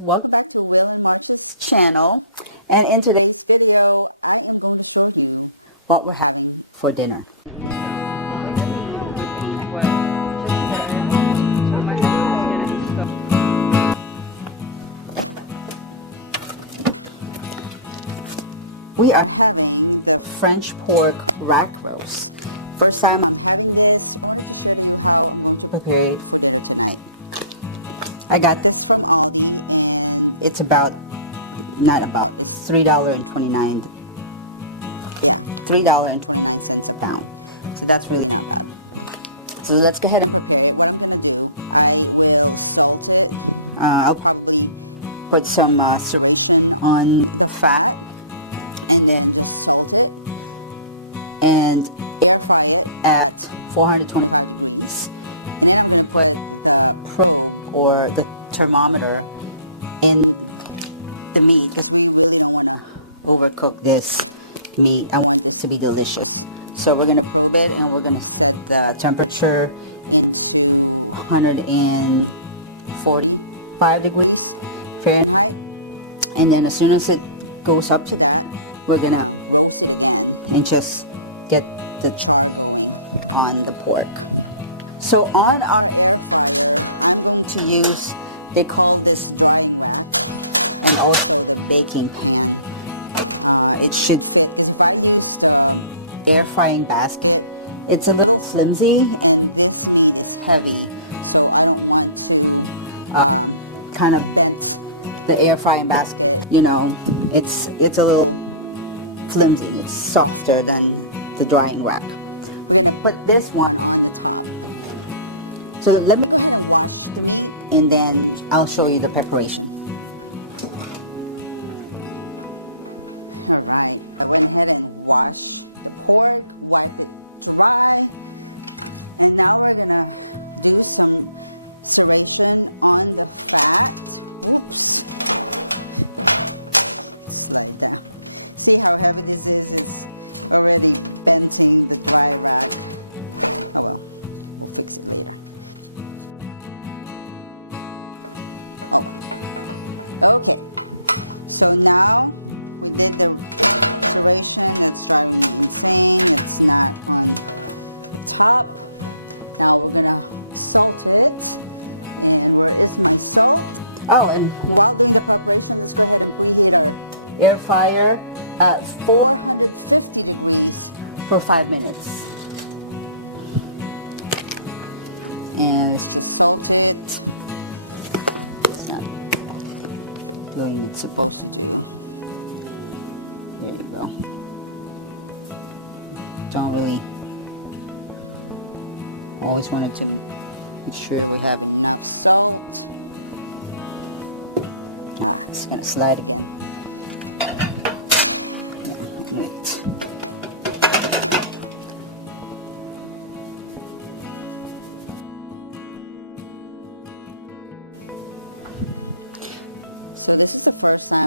welcome back to Will's channel. And in today's video, what we're having for dinner. We are French pork rack roast. First time prepared. I got it's about $3.29 pound. So that's really so let's go ahead and I'll put some on fat and at 420 put or the thermometer in the meat because overcook this meat. I want it to be delicious, so we're gonna put it and we're gonna set the temperature 145 degrees Fahrenheit, and then as soon as it goes up to that, we're gonna and just get the on the pork. So on our to use, they call this an old baking pan. It should be air frying basket. It's a little flimsy and heavy. Kind of the air frying basket, you know, it's a little flimsy. It's softer than the drying rack. But this one, so let me, and then I'll show you the preparation. Oh, and air fryer for 5 minutes. And it's not doing its supposed. There you go. Don't really always wanted to make sure we have. Just gonna slide it. Right.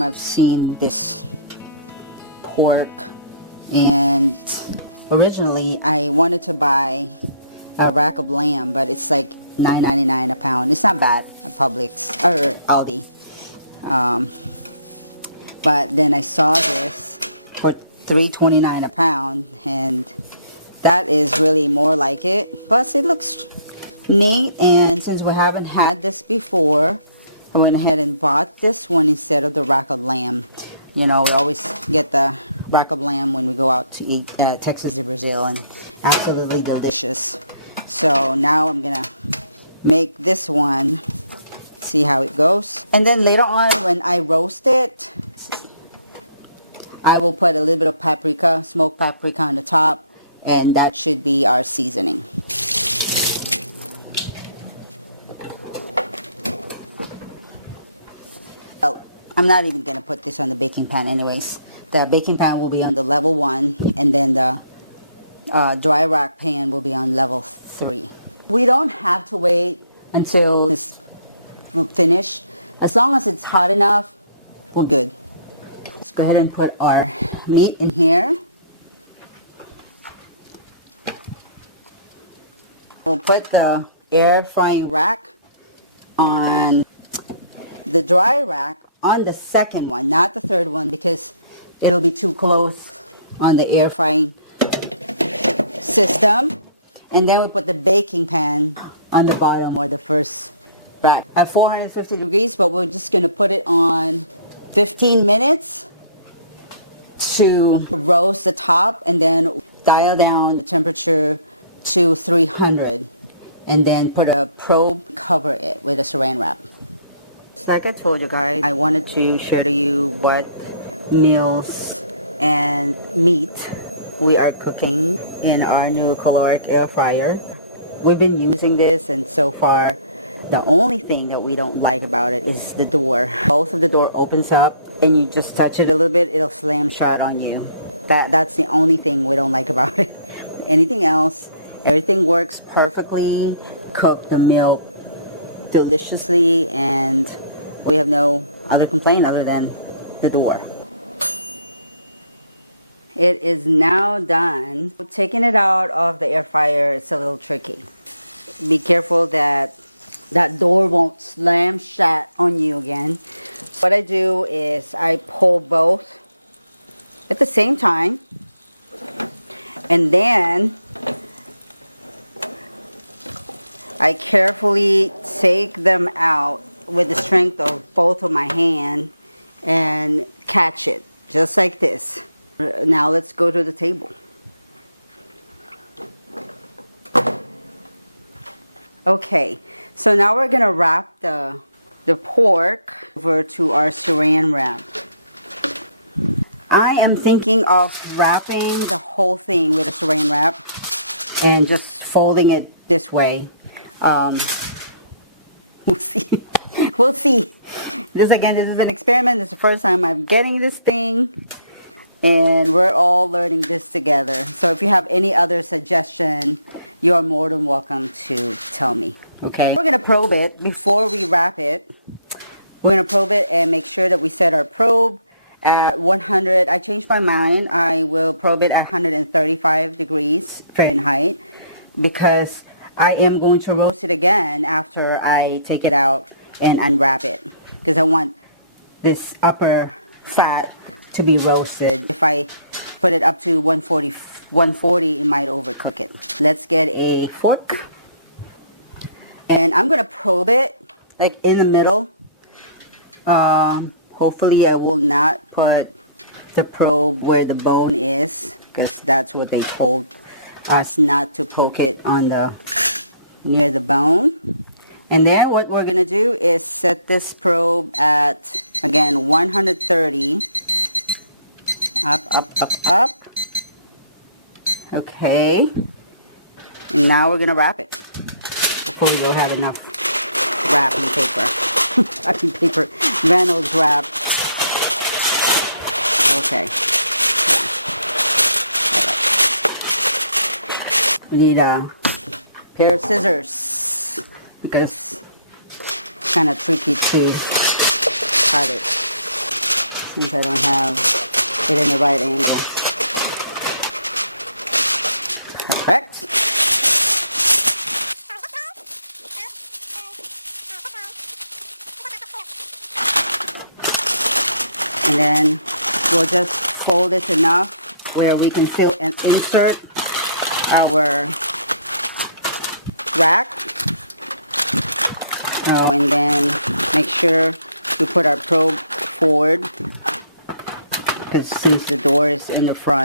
I've seen this pork, and originally I wanted to buy $9.99 fat. All the for $3.29 a pound. That is really more like it. Neat, and since we haven't had this before, I went ahead and bought this one instead of the rocket lamb. You know, we always get the rocket lamb when we go out to eat Texas Brazil, and absolutely delicious. Make this one, and then later on, I will put a little smoked paprika on the top, and that should be our seasoning. I'm not even going to put the baking pan anyways. The baking pan will be on level 1, and the dry run pan will be on level 3. We don't microwave until as long as it's hot enough, we'll go ahead and put our meat in there. Put the air frying rack on the dry rack on the second one, it's too close on the air fry. And then we put on the bottom rack at 450 degrees. Put it on 15 minutes to dial down to 300, and then put a probe. Like I told you guys, I wanted to show you what meals we are cooking in our new Kalorik Air Fryer. We've been using this so far. The only thing that we don't like about it is the door. The door opens up and you just touch it, shot on you. That's the only thing we don't like about it. Anything else, everything works perfectly. Cook the milk deliciously, with no other complaint other than the door. Be careful that door won't slam flat on you. And what I do is I pull both at the same time, and then I carefully take them out with the tip of both of my hands and catch it, just like this. Now let's go to the table. Okay, so now we're going to wrap the pork with our saran wrap. I am thinking of wrapping the whole thing and just folding it this way. This is an experiment. First time I'm getting this thing, and we're all learning this together. So if you have any other suggestions, you're more than welcome. Okay. We're going to probe it before we wrap it. We're going to probe it and make sure that we set our probe at 100. I think by mine, I will probe it at 175 degrees Fahrenheit because I am going to roast it again after I take it out and unwrap it. This upper fat to be roasted. Put it up to 140. Let's get a fork. And I'm going to probe it like in the middle. Hopefully I will put the probe where the bone is, because that's what they told us, not to poke it on the near the bone. And then what we're going to do is set this probe at, again, 130. Up, up, up. Okay. Now we're going to wrap it. Hopefully you'll have enough. We need a pair because to where we can still insert our because since it's in the front,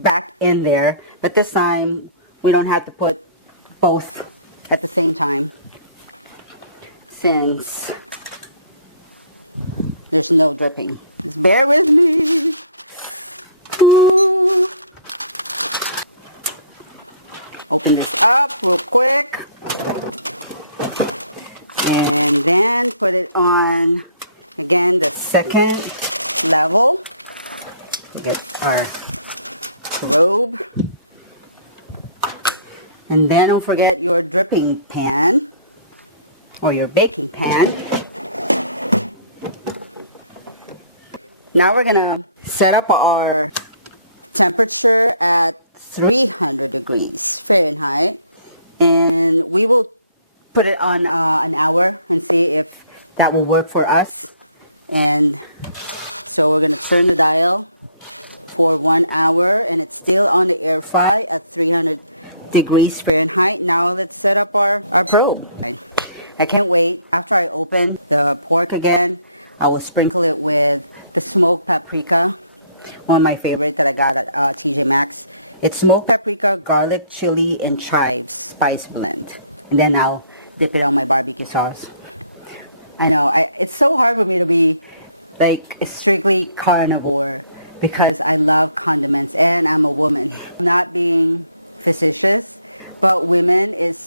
back in there, but this time we don't have to put both at the same time since there's no dripping. Bear with me. Open this and put it on second. We'll get our, and then don't forget your dripping pan or your baking pan. Now we're gonna set up our 300 degrees, and we will put it on an hour to see if that will work for us. And so turn it on for 1 hour and it's still on the air fryer, 300 degrees Fahrenheit. Now let's set up our probe. I can't wait. After I open the pork again, I will sprinkle it with smoked paprika. One of my favorites I got. It's smoked paprika, garlic, chili, and chive spice blend. And then I'll dip it up with barbecue sauce. I know it's so hard for me to be like a strictly carnivore because I love condiments and I'm a woman, not being physician. But women,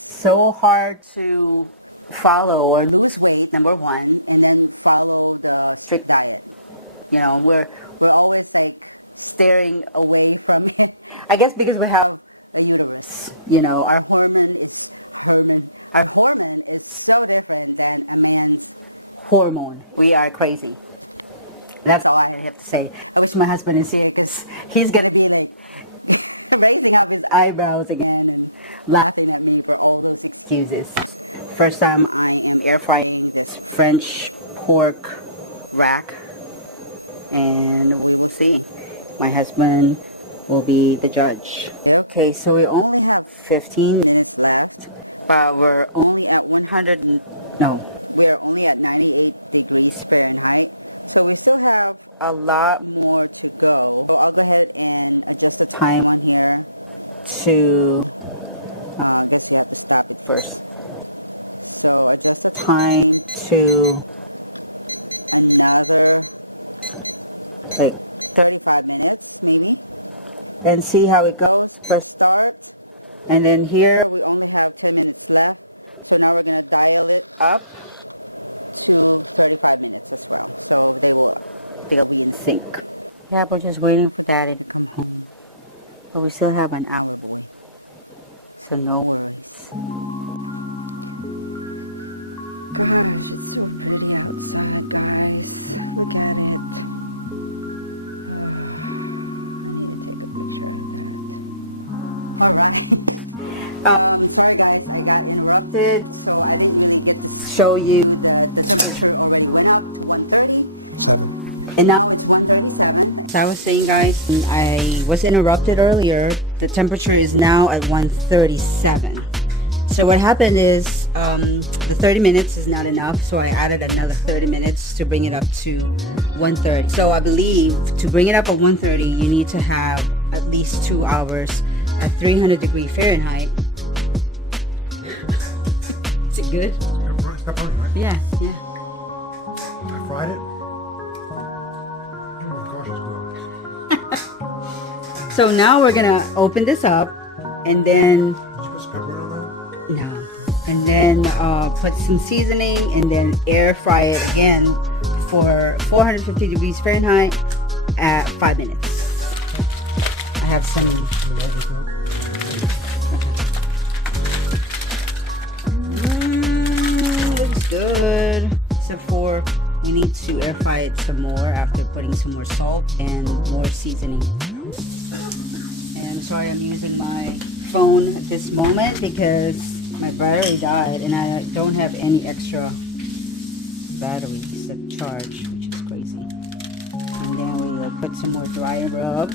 it's so hard to follow or lose weight, number one, and then follow the strict diet. You know, we're always like staring away from it. I guess because we have, you know, our hormone is so different than a man's hormone. We are crazy. That's all I have to say. I wish my husband is here because he's going to be like raising up his eyebrows again, laughing at me for all the excuses. First time I am air frying this French pork rack, and we'll see. My husband will be the judge. Okay, so we only have 15 minutes left, but we're only at 100. No, we're only at 98 degrees Fahrenheit. So we still have a lot more to go. So I'm going to adjust the time on here to first. So time to like 35 minutes maybe, and see how it goes. Press start, and then here we only have 10 minutes left. So now we're going to dial it up to 35 minutes. So they'll be in sync. Yeah, we're just waiting for Daddy. But we still have an hour. So no worries. Did show you and now, as I was saying, guys, I was interrupted earlier. The temperature is now at 137. So what happened is the 30 minutes is not enough, so I added another 30 minutes to bring it up to 130. So I believe to bring it up at 130 you need to have at least 2 hours at 300 degrees Fahrenheit. Is it good? It's pepperoni, right? Yeah. I fried it. Oh my gosh, it's good. So now we're gonna open this up, and then Did you put some pepperoni on no, and then put some seasoning, and then air fry it again for 450 degrees Fahrenheit at 5 minutes. I have some. Looks good, except for we need to air fry it some more after putting some more salt and more seasoning. And I'm sorry I'm using my phone at this moment because my battery died and I don't have any extra batteries to charge, which is crazy. And then we will put some more dry rub. I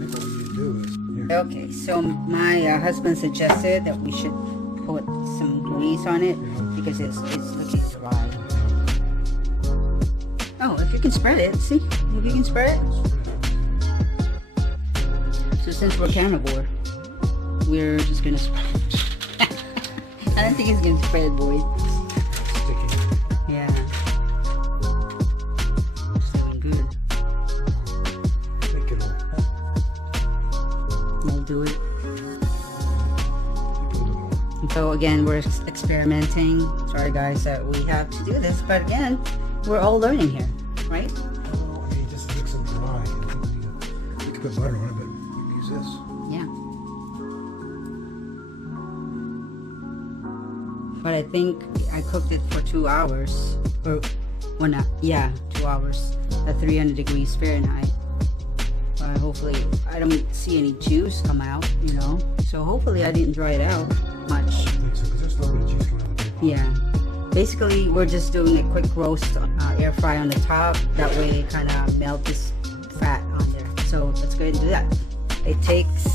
think what we need to do is here. Okay, so my husband suggested that we should put some grease on it because it's looking dry. Oh, if you can spread it, see? If you can spread it. So since we're carnivore, we're just gonna spread it. I don't think it's gonna spread, boys. Sticky. Yeah. It's doing good. Make it all. We'll do it. Make it a little more. So again, we're experimenting. Sorry guys that we have to do this, but again, we're all learning here, right? Well, I mean, just mix them dry. You could put butter on it, but you can use this. Yeah. But I think I cooked it for 2 hours. Or, well not, yeah, 2 hours at 300 degrees Fahrenheit. But hopefully, I don't see any juice come out, you know. So hopefully I didn't dry it out much. I think so, because there's a little bit of juice coming out of the paper. Yeah. basically we're just doing a quick roast, air fry on the top. That way it kind of melt this fat on there. So let's go ahead and do that. It takes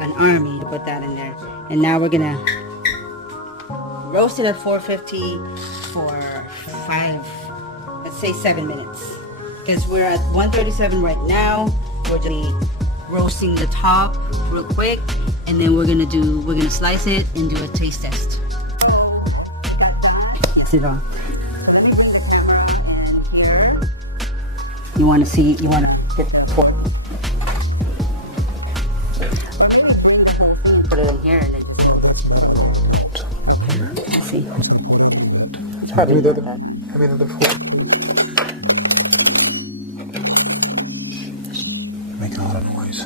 an army to put that in there. And now we're gonna roast it at 450 for 7 minutes. Because we're at 137 right now. We're just roasting the top real quick, and then we're gonna slice it and do a taste test. Sit on. You wanna get put it in here and then see. It's probably the four. Making a lot of noise.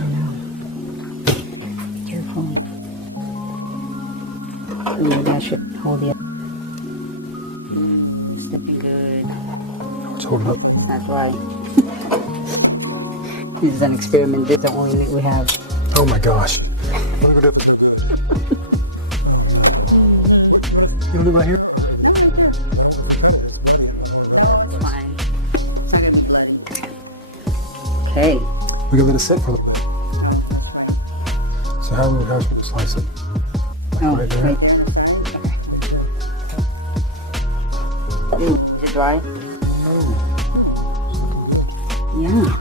Careful. Ooh, that should hold it. It's looking good. It's holding up. That's right. This is an experiment. This is the only thing we have. Oh my gosh. What do we do? You want to do right here? Fine. Okay. We can let it sit for a little. So how do we slice it? Oh, Right there. wait. Is it dry? Yeah.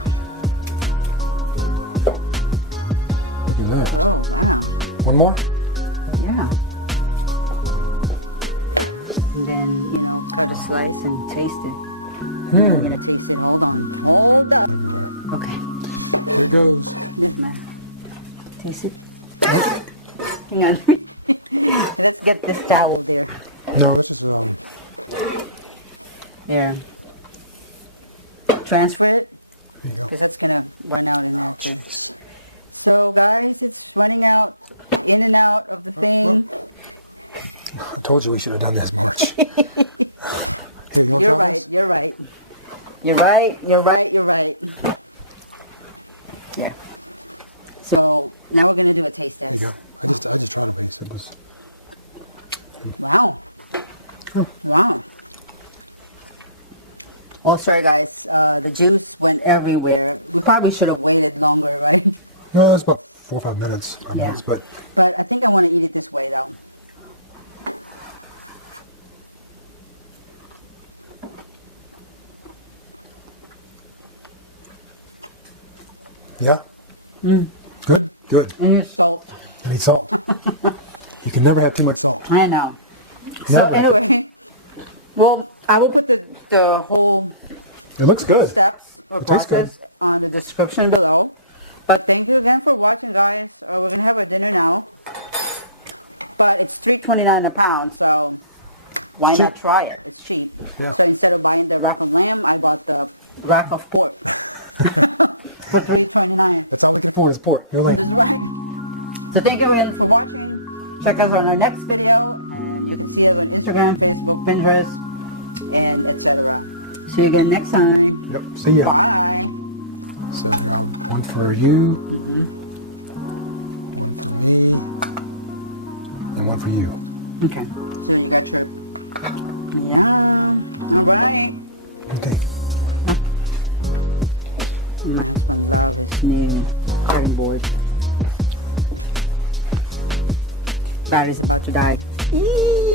Look at that. One more? Yeah. And then you just slice and taste it. Okay. Go. Taste it. Hang on. Get this towel. No. There. Transfer. Jeez. I told you we should have done this. You're right. You're right. Yeah. So now Yeah. It was. oh, sorry guys. The juice went everywhere. Probably should have waited longer, right? No, that's about 4 or 5 minutes. Yeah. But yeah. Good. Good. And it's, I need salt. You can never have too much. I know. So Never. anyway, well, I will put the whole It looks good. It tastes good. process on the description below. But they do have a market on it. Whenever they have $3.29 a pound. So why not try it? Yeah. Rack of pork. Pork is pork. You're like. So thank you again. Check us on our next video. And you can see us on Instagram, Pinterest, and see you again next time. Yep. See ya. One for you. And one for you. Okay. Yeah. Okay. My new cutting board. Battery's about to die. Eee.